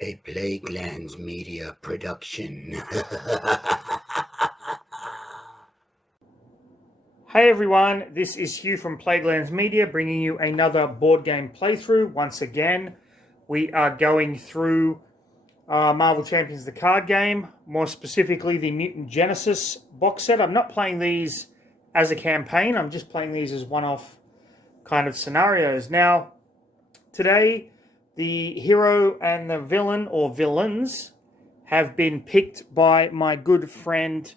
A Plaguelands Media production. Hey everyone, this is Hugh from Plaguelands Media bringing you another board game playthrough. Once again, we are going through Marvel Champions the card game, more specifically the Mutant Genesis box set. I'm not playing these as a campaign, I'm just playing these as one-off kind of scenarios. Now, today, the hero and the villain, or villains, have been picked by my good friend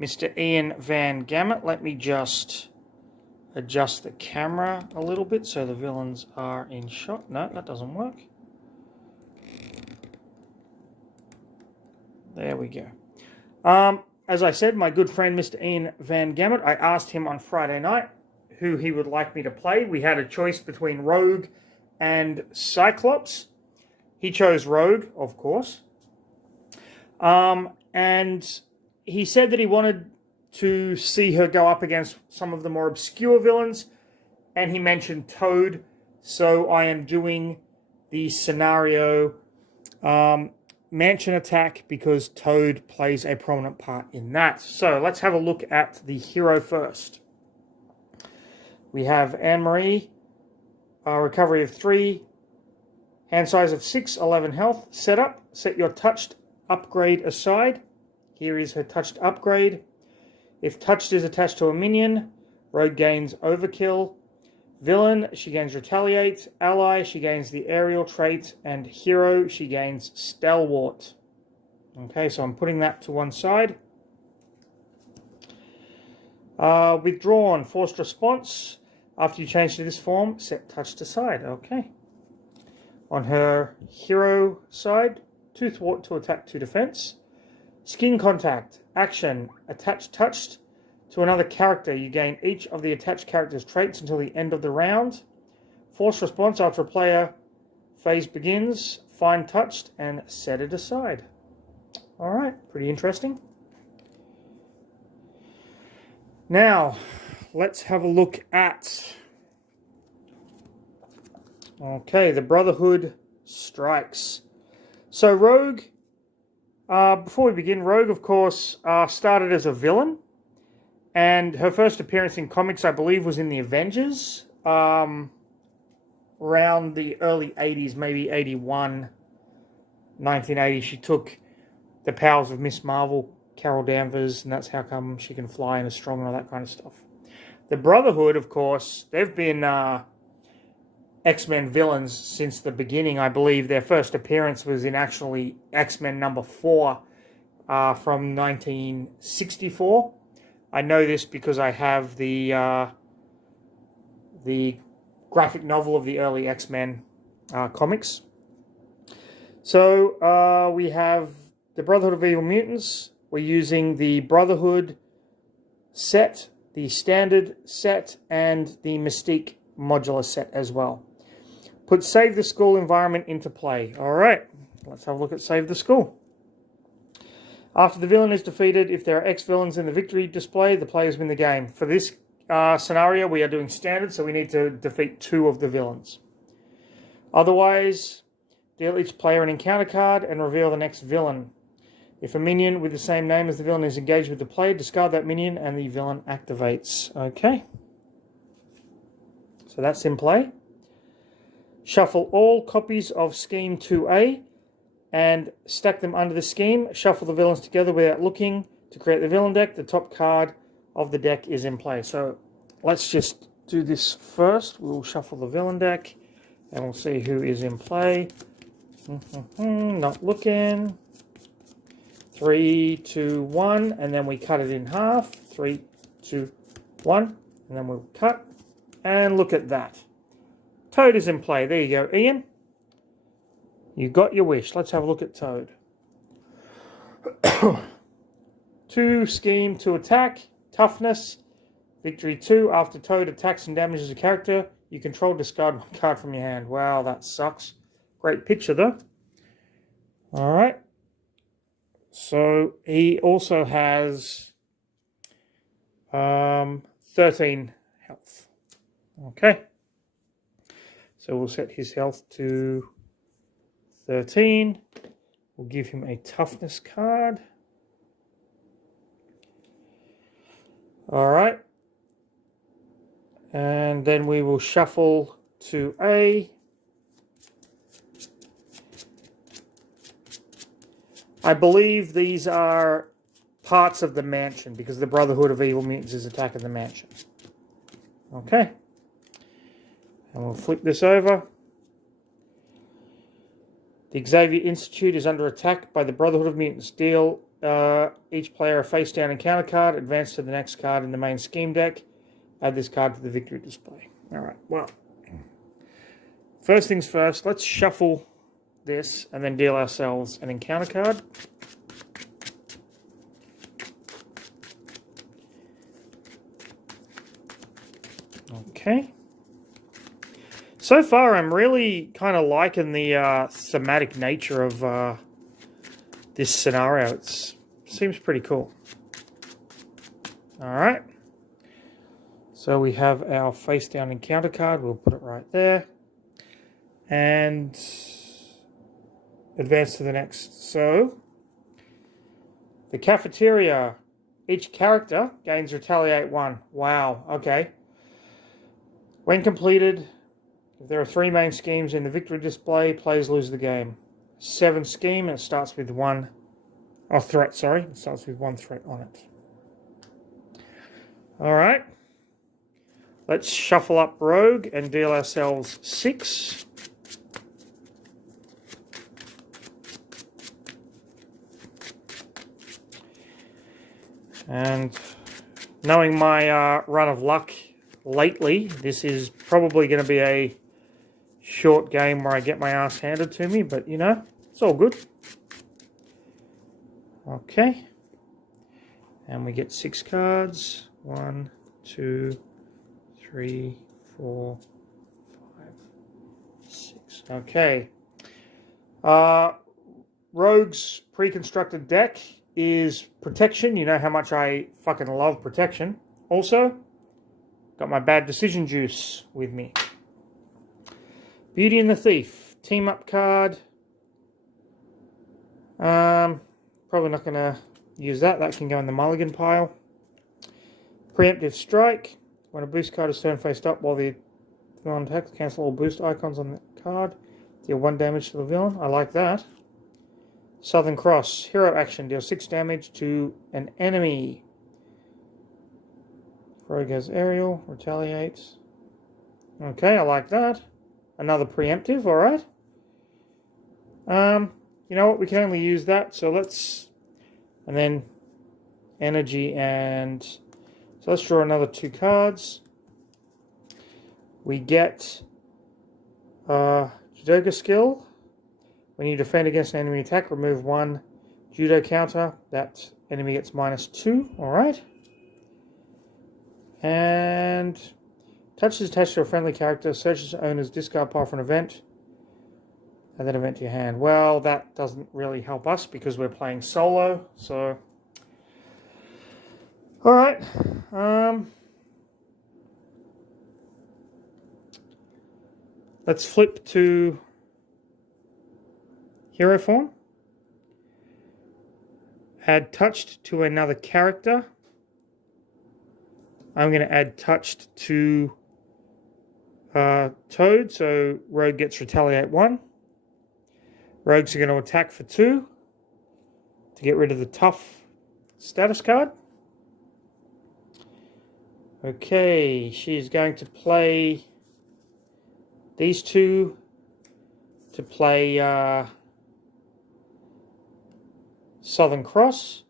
Mr. Ian Van Gamut. Let me just adjust the camera a little bit so the villains are in shot. No, that doesn't work. There we go. As I said, my good friend Mr. Ian Van Gamut, I asked him on Friday night who he would like me to play. We had a choice between Rogue and Cyclops. He chose Rogue, of course. And he said that he wanted to see her go up against some of the more obscure villains, and he mentioned Toad, so I am doing the scenario Mansion Attack because Toad plays a prominent part in that. So let's have a look at the hero first. We have Anne-Marie, recovery of 3, hand size of 6, 11 health. Setup, set your touched upgrade aside. Here is her touched upgrade. If touched is attached to a minion, Rogue gains Overkill. Villain, she gains Retaliate. Ally, she gains the Aerial trait. And Hero, she gains Stalwart. Okay, so I'm putting that to one side. Withdrawn, forced response. After you change to this form, set touched aside. Okay. On her Hero side, 2 thwart, 2 attack, 2 defense. Skin contact, action, attach touched to another character. You gain each of the attached character's traits until the end of the round. Force response after a player phase begins. Find touched and set it aside. Alright, pretty interesting. Now, let's have a look at... Okay, the Brotherhood strikes. So Rogue... before we begin, Rogue, of course, started as a villain, and her first appearance in comics, I believe, was in the Avengers, around the early 80s, maybe 81, 1980. She took the powers of Miss Marvel, Carol Danvers, and that's how come she can fly and is strong and all that kind of stuff. The Brotherhood, of course, they've been X-Men villains since the beginning. I believe their first appearance was in actually X-Men number 4 from 1964. I know this because I have the graphic novel of the early X-Men comics. So we have the Brotherhood of Evil Mutants. We're using the Brotherhood set, the standard set, and the Mystique modular set as well. Put Save the School environment into play. Alright, let's have a look at Save the School. After the villain is defeated, if there are X villains in the victory display, the players win the game. For this scenario, we are doing standard, so we need to defeat 2 of the villains. Otherwise, deal each player an encounter card and reveal the next villain. If a minion with the same name as the villain is engaged with the player, discard that minion and the villain activates. Okay. So that's in play. Shuffle all copies of Scheme 2A and stack them under the scheme. Shuffle the villains together without looking to create the villain deck. The top card of the deck is in play. So let's just do this first. We'll shuffle the villain deck and we'll see who is in play. Not looking. 3, 2, 1, and then we cut it in half. 3, 2, 1, and then we'll cut. And look at that. Toad is in play. There you go, Ian. You got your wish. Let's have a look at Toad. 2 scheme to attack. Toughness. Victory 2. After Toad attacks and damages a character, you control, discard 1 card from your hand. Wow, that sucks. Great picture, though. Alright. So he also has 13 health. Okay. So we'll set his health to 13. We'll give him a toughness card. All right. And then we will shuffle to A. I believe these are parts of the mansion because the Brotherhood of Evil Mutants is attacking the mansion. Okay. And we'll flip this over. The Xavier Institute is under attack by the Brotherhood of Mutants. Deal each player a face-down encounter card. Advance to the next card in the main scheme deck. Add this card to the victory display. All right, well. First things first, let's shuffle this and then deal ourselves an encounter card. Okay. So far, I'm really kind of liking the thematic nature of this scenario. It seems pretty cool. All right. So we have our face-down encounter card. We'll put it right there. And advance to the next. So, the cafeteria. Each character gains Retaliate 1. Wow, okay. When completed, if there are 3 main schemes in the victory display, players lose the game. 7 scheme, and it starts with 1... Oh, threat, sorry. It starts with 1 threat on it. Alright. Let's shuffle up Rogue and deal ourselves 6. And knowing my run of luck lately, this is probably going to be a short game where I get my ass handed to me, but you know, it's all good. Okay. And we get 6 cards. 1, 2, 3, 4, 5, 6. Okay. Rogue's Preconstructed deck is protection. You know how much I fucking love protection. Also, got my bad decision juice with me. Beauty and the Thief. Team up card. Probably not going to use that. That can go in the mulligan pile. Preemptive Strike. When a boost card is turned faced up while the villain attacks, cancel all boost icons on the card. Deal 1 damage to the villain. I like that. Southern Cross. Hero action. Deal 6 damage to an enemy. Rogue has aerial. Retaliates. Okay, I like that. Another preemptive. Alright. You know what? We can only use that. So let's... And then energy and... So let's draw another 2 cards. We get Judoka skill. When you defend against an enemy attack, remove 1 judo counter. That enemy gets -2. Alright. And touch is attached to a friendly character. Searches owner's discard pile for an event. Add that event to your hand. Well, that doesn't really help us because we're playing solo. So, alright. Let's flip to hero form. Add touched to another character. I'm going to add touched to Toad, so Rogue gets Retaliate 1. Rogues are going to attack for 2 to get rid of the tough status card. Okay, she's going to play these 2 to play Southern Cross.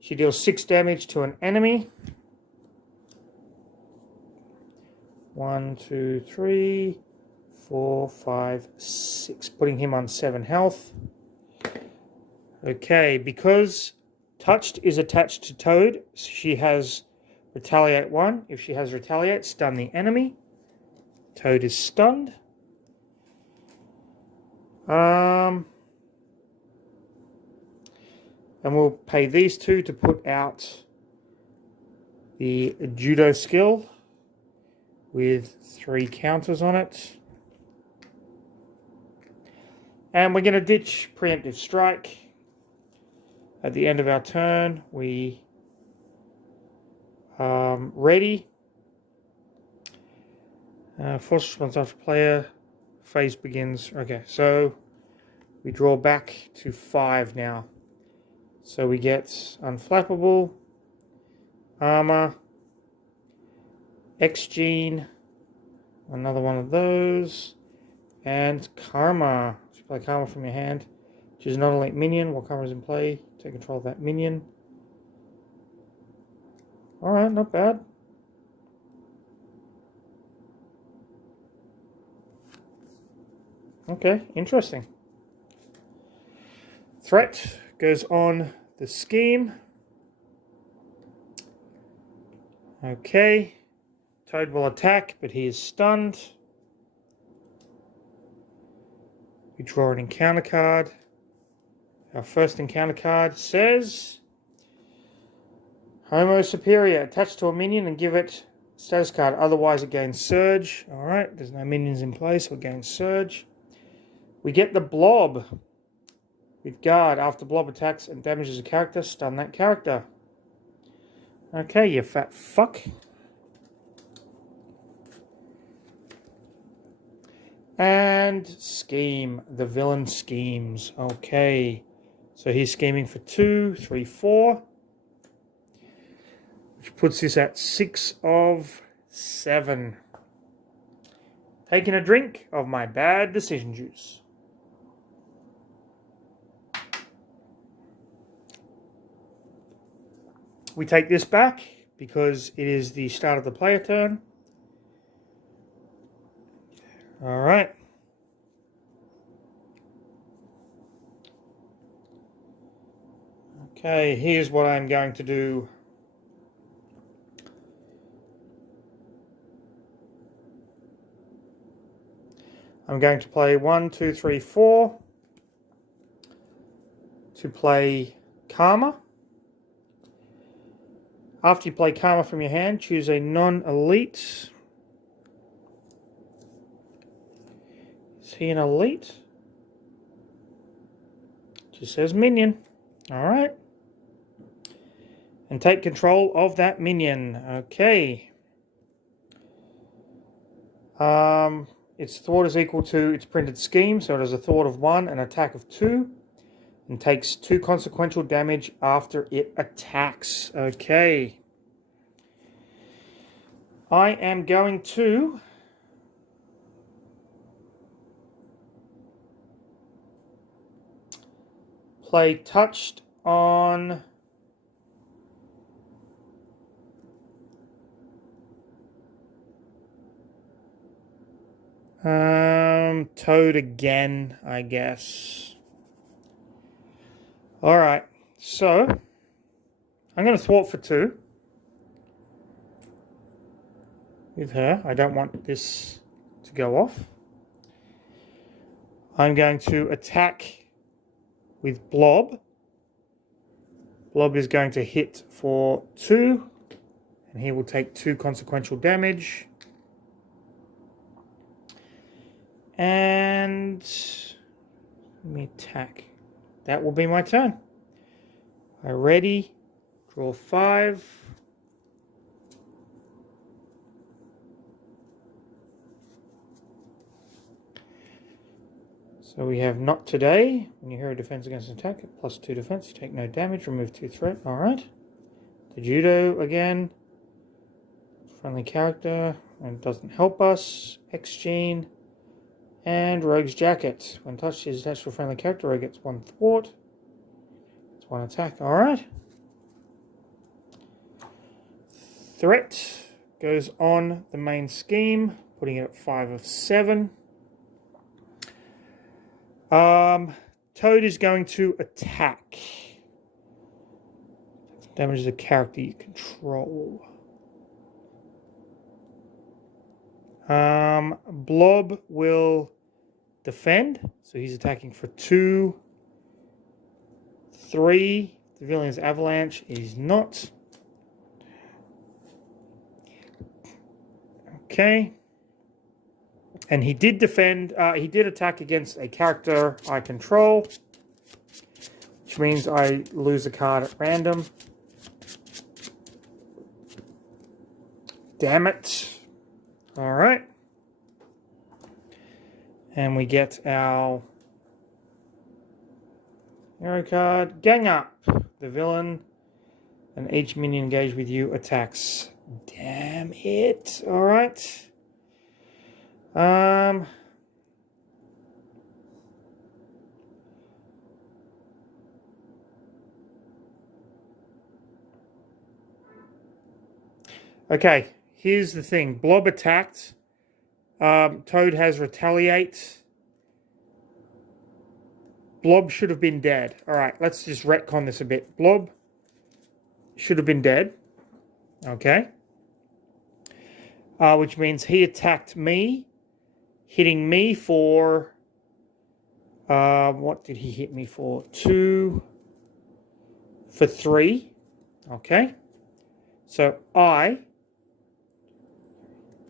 She deals 6 damage to an enemy. 1, 2, 3, 4, 5, 6. Putting him on 7 health. Okay, because touched is attached to Toad, she has Retaliate 1. If she has Retaliate, stun the enemy. Toad is stunned. And we'll pay these 2 to put out the judo skill with 3 counters on it. And we're going to ditch Preemptive Strike. At the end of our turn, we ready. Force response after player. Phase begins. Okay, so we draw back to 5 now. So we get Unflappable, Armor, X-Gene, another one of those, and Karma. So you play Karma from your hand, which is not a late minion. While Karma is in play, take control of that minion. Alright, not bad. Okay, interesting. Threat goes on the scheme. Okay. Toad will attack, but he is stunned. We draw an encounter card. Our first encounter card says Homo Superior. Attach to a minion and give it status card. Otherwise it gains Surge. Alright, there's no minions in place, so it gains Surge. We get the Blob. With Guard, after Blob attacks and damages a character, stun that character. Okay, you fat fuck. And Scheme. The villain schemes. Okay. So he's scheming for 2, 3, 4. Which puts this at 6 of 7. Taking a drink of my bad decision juice. We take this back because it is the start of the player turn. Alright. Okay, here's what I'm going to do. I'm going to play 1, 2, 3, 4 to play Karma. After you play Karma from your hand, choose a non-elite. Is he an elite? Just says minion. Alright. And take control of that minion. Okay. Its thwart is equal to its printed scheme, so it has a thwart of 1, an attack of 2, and takes 2 consequential damage after it attacks. Okay. I am going to play Touched on Toad again, I guess. Alright, so I'm going to thwart for 2 with her. I don't want this to go off. I'm going to attack with Blob. Blob is going to hit for 2, and he will take 2 consequential damage. And let me attack. That will be my turn. I ready, draw 5. So we have Not Today. When you hear a defense against an attack, plus 2 defense, you take no damage, remove 2 threat. Alright. The Judo again. Friendly character, and it doesn't help us. X-Gene. And Rogue's Jacket. When touched is attached to a friendly character, Rogue gets 1 thwart. It's 1 attack. Alright. Threat goes on the main scheme, putting it at 5 of 7. Toad is going to attack. Damages a character you control. Blob will defend, so he's attacking for 2, 3. The villain's Avalanche is not. Okay. And he did defend, he did attack against a character I control. which means I lose a card at random. Damn it. All right. And we get our hero card. Gang up. The villain and each minion engaged with you attacks. Damn it. All right. Okay, here's the thing. Blob attacked. Toad has retaliate. Blob should have been dead. All right, let's just retcon this a bit. Blob should have been dead. Okay. Which means he attacked me, hitting me for... what did he hit me for? 2 for 3. Okay. So I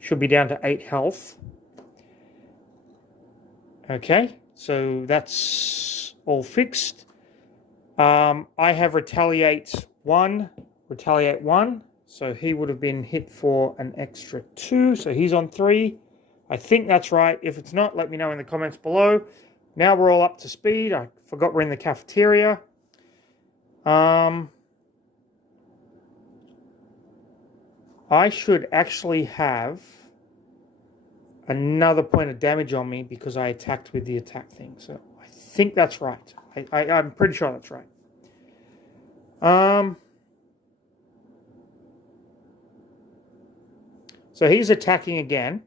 should be down to 8 health. Okay, so that's all fixed. I have retaliate 1, so he would have been hit for an extra 2, so he's on 3. I think that's right. If it's not, let me know in the comments below. Now we're all up to speed. I forgot we're in the cafeteria. I should actually have another point of damage on me because I attacked with the attack thing. So I think that's right. I'm pretty sure that's right. So he's attacking again.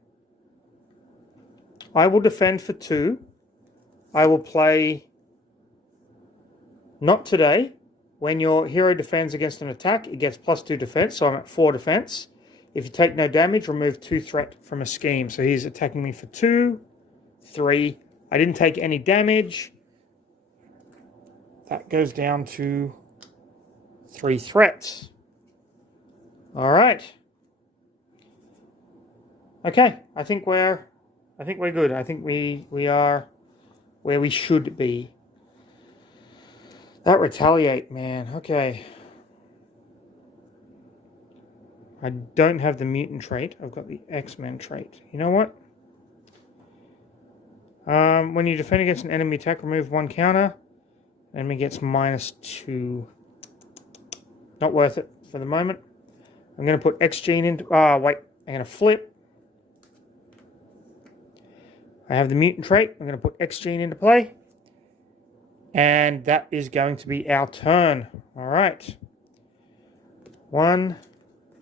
I will defend for 2. I will play not today. When your hero defends against an attack, it gets +2 defense. So I'm at 4 defense. If you take no damage, remove 2 threat from a scheme. So he's attacking me for 2, 3. I didn't take any damage. That goes down to 3 threats. All right. Okay, I think we're good. I think we are where we should be. That retaliate, man. Okay. I don't have the mutant trait. I've got the X-Men trait. You know what? When you defend against an enemy attack, remove 1 counter. Enemy gets -2. Not worth it for the moment. I'm going to put X gene into... wait. I'm going to flip. I have the mutant trait. I'm going to put X gene into play. And that is going to be our turn. All right. 1,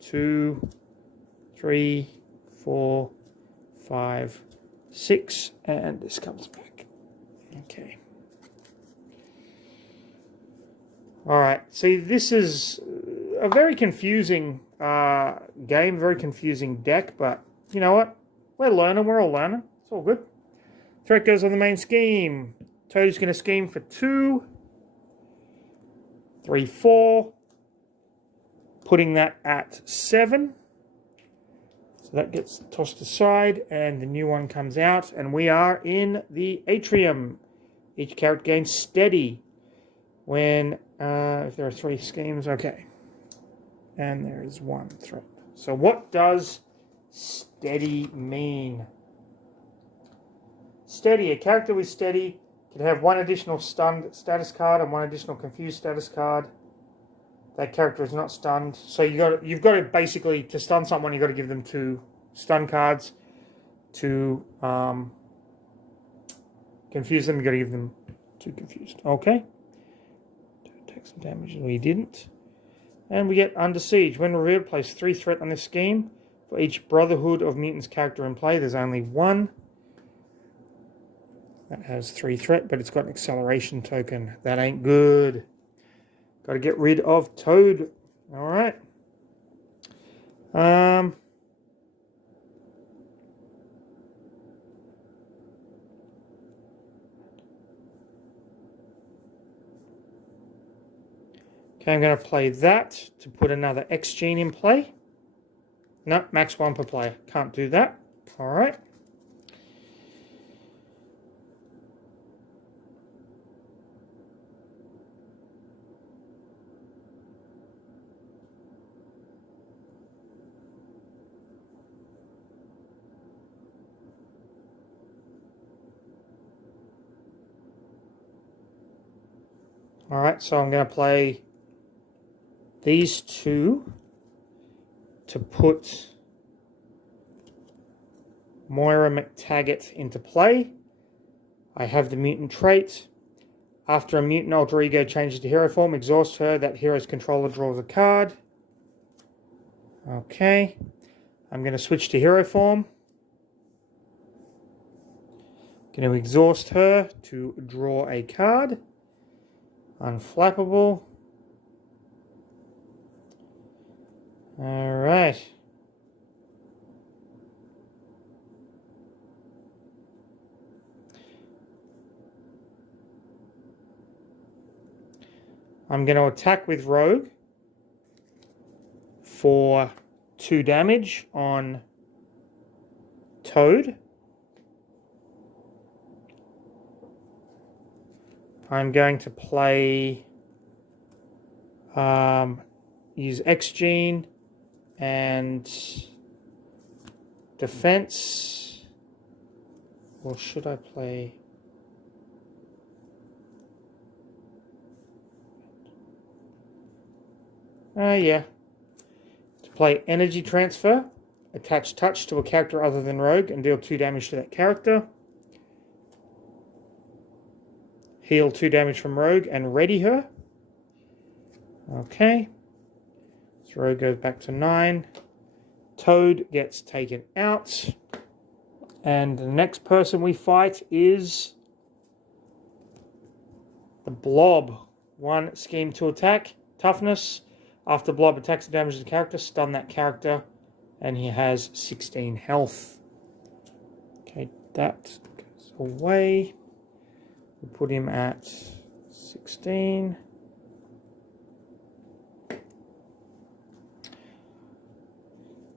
2, 3, 4, 5, 6, and this comes back. Okay. All right. See, this is a very confusing game, very confusing deck, but you know what? We're learning. We're all learning. It's all good. Threat goes on the main scheme. Toad's going to scheme for 2, 3, 4. Putting that at 7. So that gets tossed aside and the new one comes out. And we are in the atrium. Each character gains steady when, if there are 3 schemes, okay. And there is 1 threat. So what does steady mean? Steady, a character with steady can have 1 additional stunned status card and 1 additional confused status card. That character is not stunned. So you've got to basically, to stun someone, you've got to give them 2 stun cards. To confuse them, you've got to give them 2 confused. Okay. Take some damage. We didn't. And we get Under Siege. When revealed, place 3 threat on this scheme. For each Brotherhood of Mutants character in play, there's only 1. That has 3 threat, but it's got an acceleration token. That ain't good. Got to get rid of Toad. All right. Okay, I'm going to play that to put another X gene in play. No, max 1 per player. Can't do that. All right. Alright, so I'm going to play these two to put Moira McTaggart into play. I have the mutant trait. After a mutant alter ego changes to hero form, exhaust her. That hero's controller draws a card. Okay. I'm going to switch to hero form. Going to exhaust her to draw a card. Unflappable. Alright. I'm going to attack with Rogue for 2 damage on Toad. I'm going to play, use X-Gene and Defense. Or should I play... yeah. To play Energy Transfer, attach touch to a character other than Rogue and deal 2 damage to that character. Heal 2 damage from Rogue and ready her. Okay. So Rogue goes back to 9. Toad gets taken out. And the next person we fight is the Blob. 1 scheme to attack. Toughness. After Blob attacks and damages the character, stun that character. And he has 16 health. Okay, that goes away. We put him at 16.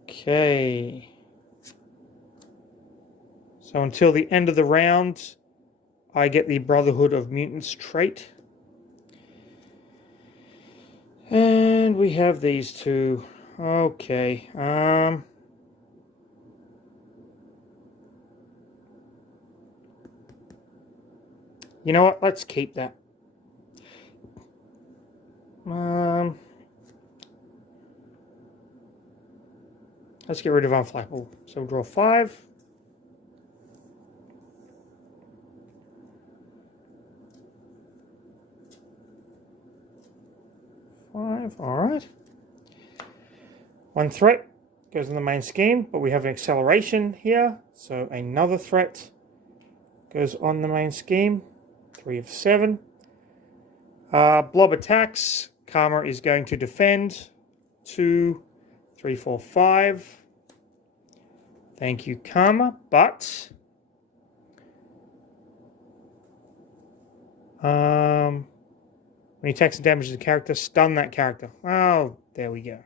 Okay. So until the end of the round, I get the Brotherhood of Mutants trait. And we have these two. Okay. You know what? Let's keep that. Let's get rid of Unflappable. So we'll draw 5. Alright. 1 threat goes in the main scheme, but we have an acceleration here. So another threat goes on the main scheme. 3 of 7. Blob attacks. Karma is going to defend. 2, 3, 4, 5. Thank you, Karma. But when he attacks and damages the character, stun that character. Oh, there we go.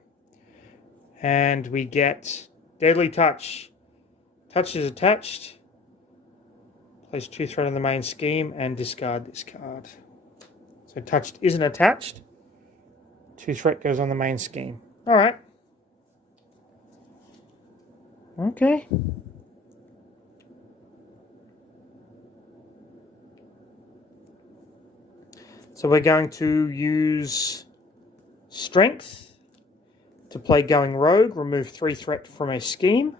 And we get Deadly Touch. Touch is attached. Place 2 threat on the main scheme and discard this card. So touched isn't attached. 2 threat goes on the main scheme. Alright. Okay. So we're going to use Strength to play Going Rogue. Remove 3 threat from a scheme.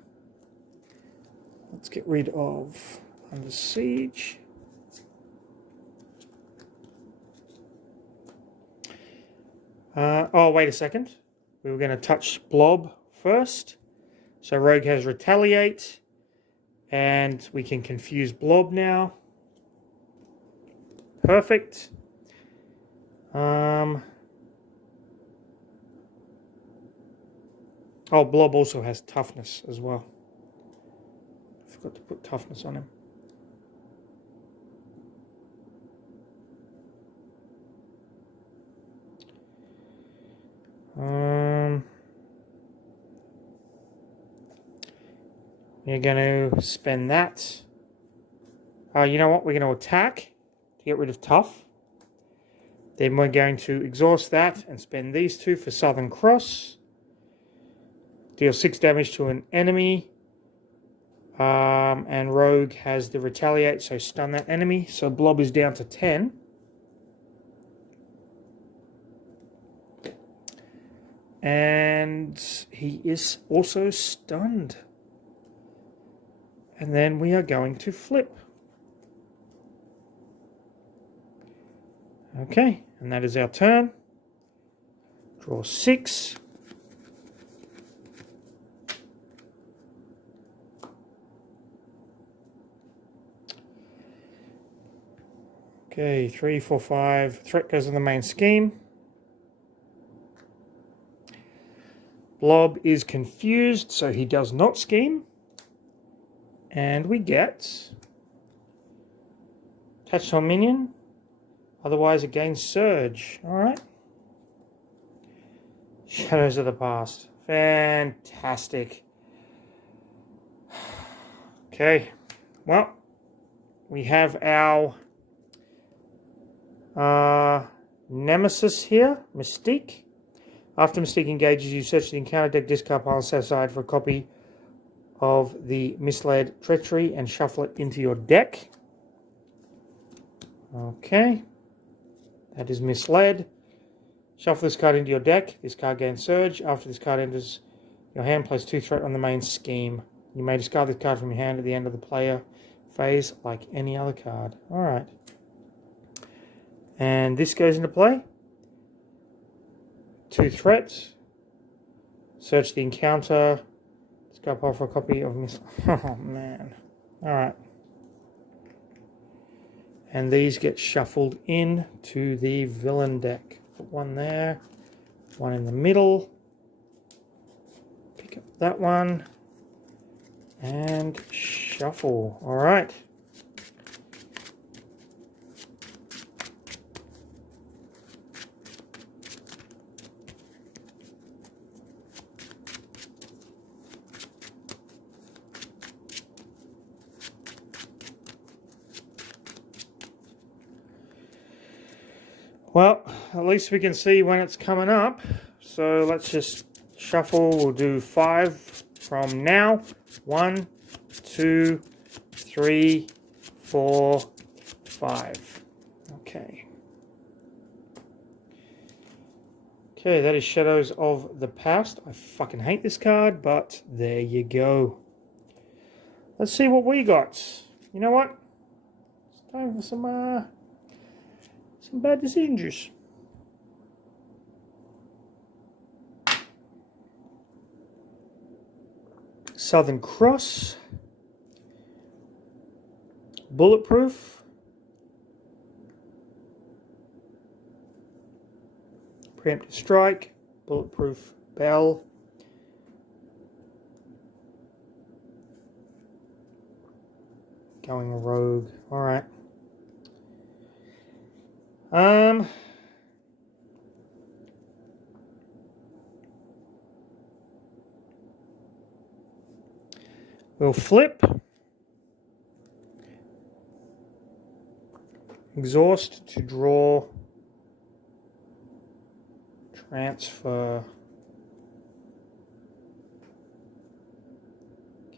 Let's get rid of Under Siege. Oh, wait a second. We were going to touch Blob first. So Rogue has Retaliate. And we can confuse Blob now. Perfect. Oh, Blob also has Toughness as well. I forgot to put Toughness on him. We're going to spend that. You know what? We're going to attack to get rid of Tough. Then we're going to exhaust that and spend these 2 for Southern Cross. Deal 6 damage to an enemy. And Rogue has the Retaliate, so stun that enemy. So Blob is down to 10. And he is also stunned. And then we are going to flip. Okay, and that is our turn. Draw 6. Okay, 3, 4, 5. Threat goes in the main scheme. Blob is confused, so he does not scheme. And we get attached to a minion. Otherwise, it gains surge. Alright. Shadows of the Past. Fantastic. Okay. Well, we have our Nemesis here, Mystique. After Mystique engages, you search the encounter deck, discard pile, set aside for a copy of the Misled Treachery and shuffle it into your deck. Okay. That is Misled. Shuffle this card into your deck. This card gains Surge. After this card enters your hand, place 2 threat on the main scheme. You may discard this card from your hand at the end of the player phase like any other card. Alright. And this goes into play. 2 threats. Search the encounter. Discard pile for a copy of Miss. Oh man. Alright. And these get shuffled in to the villain deck. Put one there. One in the middle. Pick up that one. And shuffle. Alright. Well, at least we can see when it's coming up. So let's just shuffle. We'll do 5 from now. 1, 2, 3, 4, 5. Okay. Okay, that is Shadows of the Past. I fucking hate this card, but there you go. Let's see what we got. You know what? It's time for some bad decision juice. Southern Cross. Bulletproof. Preemptive Strike. Bulletproof Bell. Going rogue. Alright. We'll flip. Exhaust to draw. Transfer.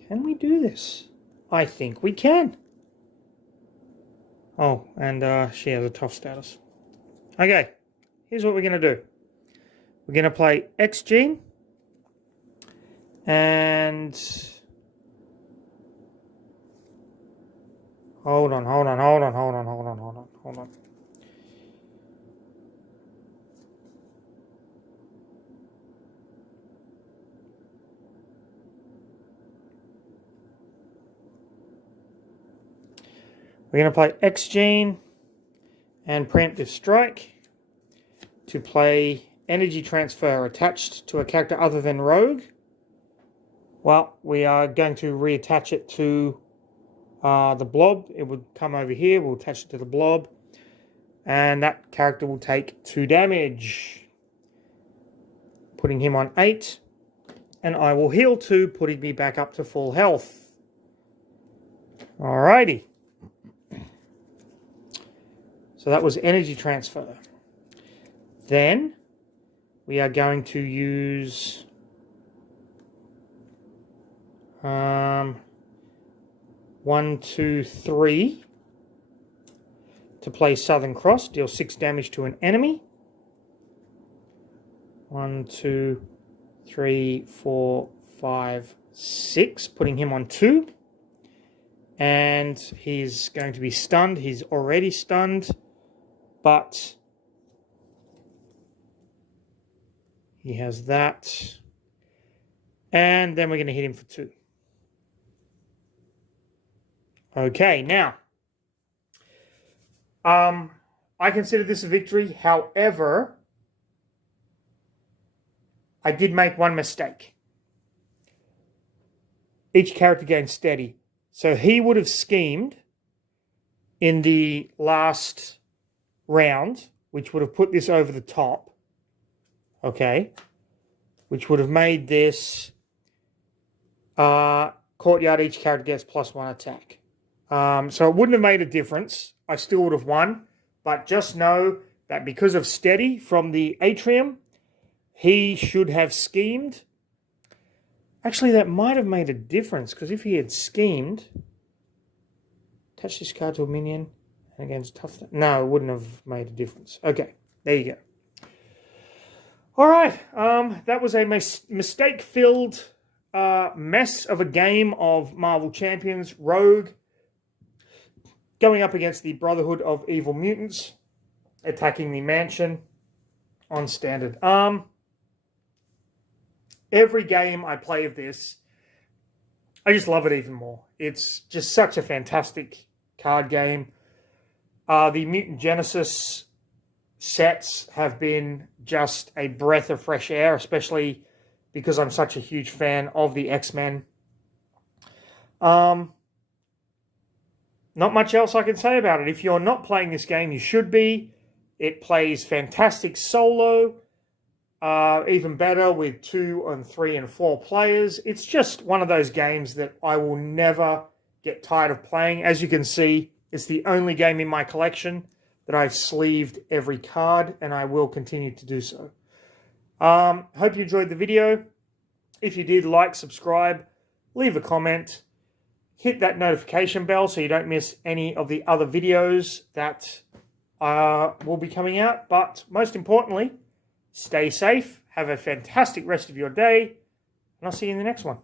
Can we do this? I think we can. Oh, and she has a tough status. Okay, here's what we're going to do. We're going to play X Gene. And hold on. We're going to play X Gene and Preemptive Strike to play Energy Transfer attached to a character other than Rogue. Well, we are going to reattach it to the blob. It would come over here. We'll attach it to the blob. And that character will take 2 damage. Putting him on 8. And I will heal 2, putting me back up to full health. Alrighty. So that was Energy Transfer. Then we are going to use 1, 2, 3 to play Southern Cross, deal 6 damage to an enemy. 1, 2, 3, 4, 5, 6. Putting him on 2. And he's going to be stunned. He's already stunned. But he has that. And then we're going to hit him for 2. Okay, now. I consider this a victory. However, I did make one mistake. Each character gained steady. So he would have schemed in the last round, which would have put this over the top. Okay. Which would have made this courtyard, each character gets +1 attack. So it wouldn't have made a difference. I still would have won. But just know that because of steady from the atrium, he should have schemed. Actually, that might have made a difference, because if he had schemed, attach this card to a minion and against tough... No, it wouldn't have made a difference. Okay, there you go. All right, that was a mistake-filled mess of a game of Marvel Champions. Rogue going up against the Brotherhood of Evil Mutants, attacking the mansion on standard. Every game I play of this, I just love it even more. It's just such a fantastic card game. The Mutant Genesis sets have been just a breath of fresh air, especially because I'm such a huge fan of the X-Men. Not much else I can say about it. If you're not playing this game, you should be. It plays fantastic solo. Even better with 2 and 3 and 4 players. It's just one of those games that I will never get tired of playing. As you can see, it's the only game in my collection that I've sleeved every card, and I will continue to do so. Hope you enjoyed the video. If you did, like, subscribe, leave a comment, hit that notification bell so you don't miss any of the other videos that will be coming out. But most importantly, stay safe, have a fantastic rest of your day, and I'll see you in the next one.